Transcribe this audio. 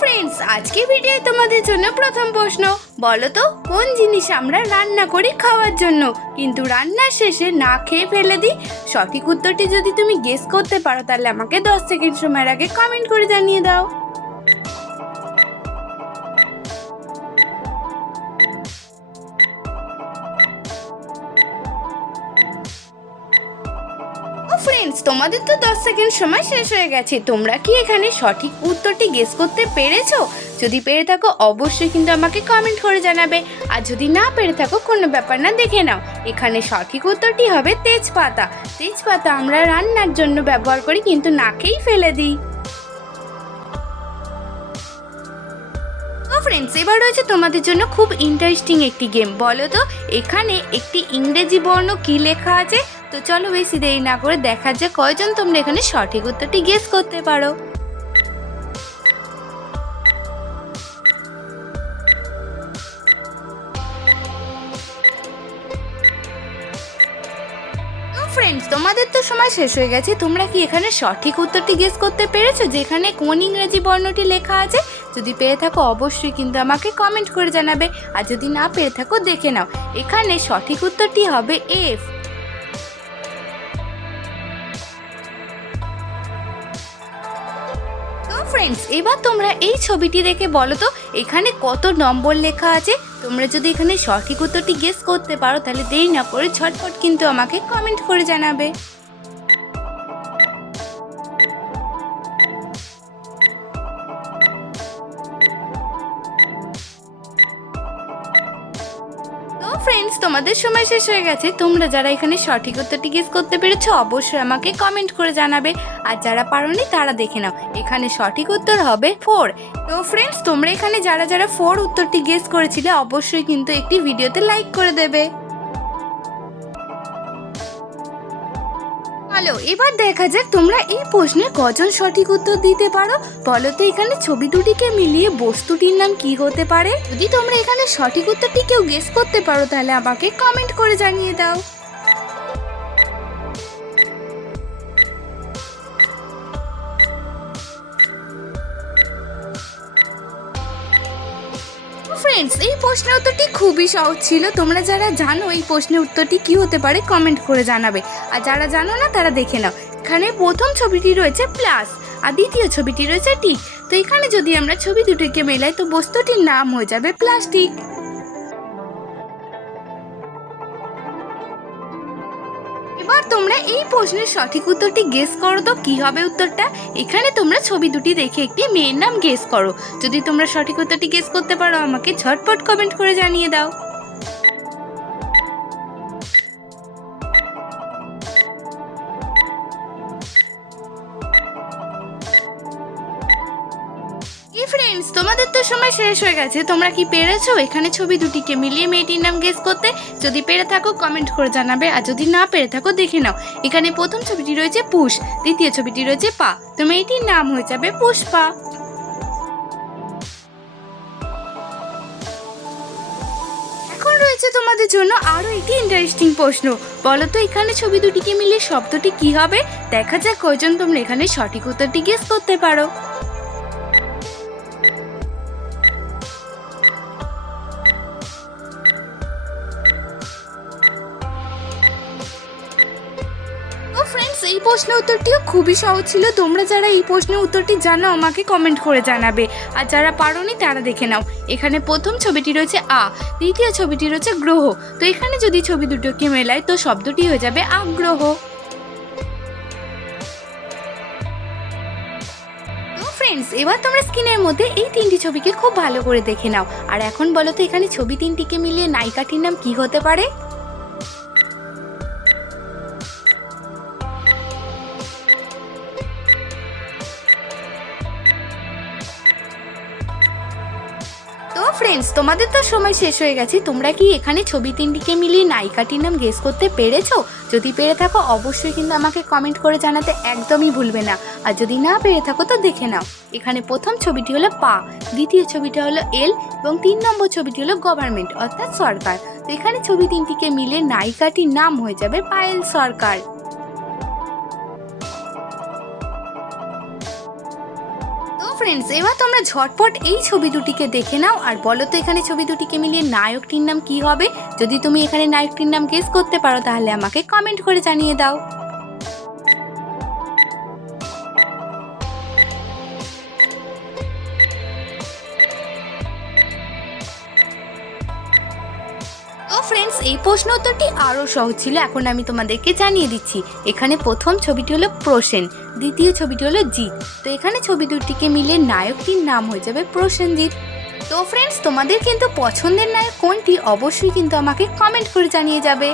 Friends আজকে video তোমাদের জন্য প্রথম প্রশ্ন, বলো তো, কোন জিনিস আমরা রান্না করি খাওয়ার জন্য? কিন্তু রান্নার শেষে না খেয়ে ফেলে দিই? সঠিক উত্তরটি যদি তুমি গেস করতে পারো, তাহলে আমাকে দশ সেকেন্ড সময়ের আগে কমেন্ট করে জানিয়ে দাও। ফ্রেন্ডস তোমাদের তো দশ সেকেন্ড সময় শেষ হয়ে গেছে। তোমরা কি এখানে সঠিক উত্তরটি গেস করতে পেরেছ? যদি পেরে থাকো, অবশ্যই কিন্তু আমাকে কমেন্ট করে জানাবে। আর যদি না পেরে থাকো, কোনো ব্যাপার না, দেখে নাও। এখানে সঠিক উত্তরটি হবে তেজপাতা। তেজপাতা আমরা রান্নার জন্য ব্যবহার করি, কিন্তু নাকেই ফেলে দিই। ফ্রেন্ডস এবার রয়েছে তোমাদের জন্য খুব ইন্টারেস্টিং একটি গেম বলো তো, এখানে একটি ইংরেজি বর্ণ কি লেখা আছে? তো চলো বেশি দেরি না করে দেখা যাক কয়জন তোমরা এখানে সঠিক উত্তরটি গেস করতে পারো। ফ্রেন্ডস তোমাদের তো সময় শেষ হয়ে গেছে। তোমরা কি এখানে সঠিক উত্তরটি গেস করতে পেরেছ? যে এখানে কোন ইংরেজি বর্ণটি লেখা আছে? যদি পেয়ে থাকো, অবশ্যই কিন্তু আমাকে কমেন্ট করে জানাবে। আর যদি না পেয়ে থাকো, দেখে নাও। এখানে সঠিক উত্তরটি হবে এফ ফ্রেন্ডস এবার তোমরা এই ছবিটি দেখে বলো তো, এখানে কত নম্বর লেখা আছে? তোমরা যদি এখানে সঠিক উত্তরটি গেস করতে পারো, তাহলে দেরি না করে ঝটপট কিন্তু আমাকে কমেন্ট করে জানাবে। ফ্রেন্ডস তোমাদের সময় শেষ হয়ে গেছে। তোমরা যারা এখানে সঠিক উত্তরটি গেস করতে পেরেছ, অবশ্যই আমাকে কমেন্ট করে জানাবে। আর যারা পারোনি, তারা দেখে নাও, এখানে সঠিক উত্তর হবে ফোর তো ফ্রেন্ডস তোমরা এখানে যারা যারা ফোর উত্তরটি গেস করেছিলে, অবশ্যই কিন্তু একটি ভিডিওতে লাইক করে দেবে। ভালো। এবার দেখা যাক তোমরা এই প্রশ্নে কজন সঠিক উত্তর দিতে পারো। বলো তো এখানে ছবি দুটিকে মিলিয়ে বস্তুটির নাম কি হতে পারে? যদি তোমরা এখানে সঠিক উত্তরটি কেউ গেস করতে পারো, তাহলে আমাকে কমেন্ট করে জানিয়ে দাও। ফ্রেন্ডস এই প্রশ্নের উত্তরটি খুবই সহজ ছিল। তোমরা যারা জানো এই প্রশ্নের উত্তরটি কি হতে পারে কমেন্ট করে জানাবে। আর যারা জানো না, তারা দেখে নাও। এখানে প্রথম ছবিটি রয়েছে প্লাস, আর দ্বিতীয় ছবিটি রয়েছে টিক তো এখানে যদি আমরা ছবি দুটিকে মেলাই, তো বস্তুটির নাম হয়ে যাবে প্লাস্টিক। এবার তোমরা এই প্রশ্নের সঠিক উত্তরটি গেস করো তো, কি হবে উত্তরটা? এখানে তোমরা ছবি দুটি দেখে একটি মেয়ের নাম গেস করো। যদি তোমরা সঠিক উত্তরটি গেস করতে পারো, আমাকে ঝটপট কমেন্ট করে জানিয়ে দাও। ফ্রেন্ডস তোমাদের তো সময় শেষ হয়ে গেছে। তোমরা কি পেরেছ? এখানে ছবি দুটিকে মিলিয়ে মেয়েটির নাম গেস করতে। যদি পেরে থাকো কমেন্ট করে জানাবে। আর যদি না পেরে থাকো, দেখে নাও। এখানে প্রথম ছবিটি রয়েছে পুষ, দ্বিতীয় ছবিটি রয়েছে পা। তো মেয়েটির নাম হয়ে যাবে পুষ্পা। রয়েছে তোমাদের জন্য আরও একটি ইন্টারেস্টিং প্রশ্ন। বলো তো, এখানে ছবি দুটিকে মিলিয়ে শব্দটি কি হবে? দেখা যাক কয়জন তোমরা এখানে সঠিক উত্তরটি গেস করতে পারো। এই প্রশ্নের উত্তরটিও খুবই সহজ ছিল। তোমরা যারা এই প্রশ্নের উত্তরটি জানো, আমাকে কমেন্ট করে জানাবে। আর যারা পারোনি, তারা দেখে নাও। এখানে প্রথম ছবিটি রয়েছে আ, দ্বিতীয় ছবিটি রয়েছে গ্রহ। তো এখানে যদি ছবি দুটোকে মেলায়, তো শব্দটি হয়ে যাবে আগ্রহ। ফ্রেন্ডস এবার তোমরা স্ক্রিনের মধ্যে এই তিনটি ছবিকে খুব ভালো করে দেখে নাও। আর এখন বলো তো, এখানে ছবি তিনটিকে মিলিয়ে নায়িকাটির নাম কি হতে পারে? ফ্রেন্ডস তোমাদের তো সময় শেষ হয়ে গেছে। তোমরা কি এখানে ছবি তিনটিকে মিলিয়ে নায়িকাটির নাম গেস করতে পেরেছ? যদি পেরে থাকো, অবশ্যই কিন্তু আমাকে কমেন্ট করে জানাতে একদমই ভুলবে না। আর যদি না পেরে থাকো, তো দেখে নাও। এখানে প্রথম ছবিটি হলো পা, দ্বিতীয় ছবিটা হলো এল, এবং তিন নম্বর ছবিটি হলো গভর্নমেন্ট অর্থাৎ সরকার। তো এখানে ছবি তিনটিকে মিলে নায়িকাটির নাম হয়ে যাবে পায়েল সরকার। ফ্রেন্ডস এবার তোমরা ঝটপট এই ছবি দুটিকে দেখে নাও আর বলো তো এখানে ছবি দুটিকে মিলিয়ে নায়কটির নাম কি হবে? যদি তুমি এখানে নায়কটির নাম গেস করতে পারো, তাহলে আমাকে কমেন্ট করে জানিয়ে দাও। ফ্রেন্ডস এই প্রশ্ন উত্তরটি আরও সহজ ছিল। এখন আমি তোমাদেরকে জানিয়ে দিচ্ছি। এখানে প্রথম ছবিটি হলো প্রসেন, দ্বিতীয় ছবিটি হলো জিৎ। তো এখানে ছবি দুটিকে মিলে নায়কটির নাম হয়ে যাবে প্রসেনজিৎ। তো ফ্রেন্ডস তোমাদের কিন্তু পছন্দের নায়ক কোনটি অবশ্যই কিন্তু আমাকে কমেন্ট করে জানিয়ে যাবে।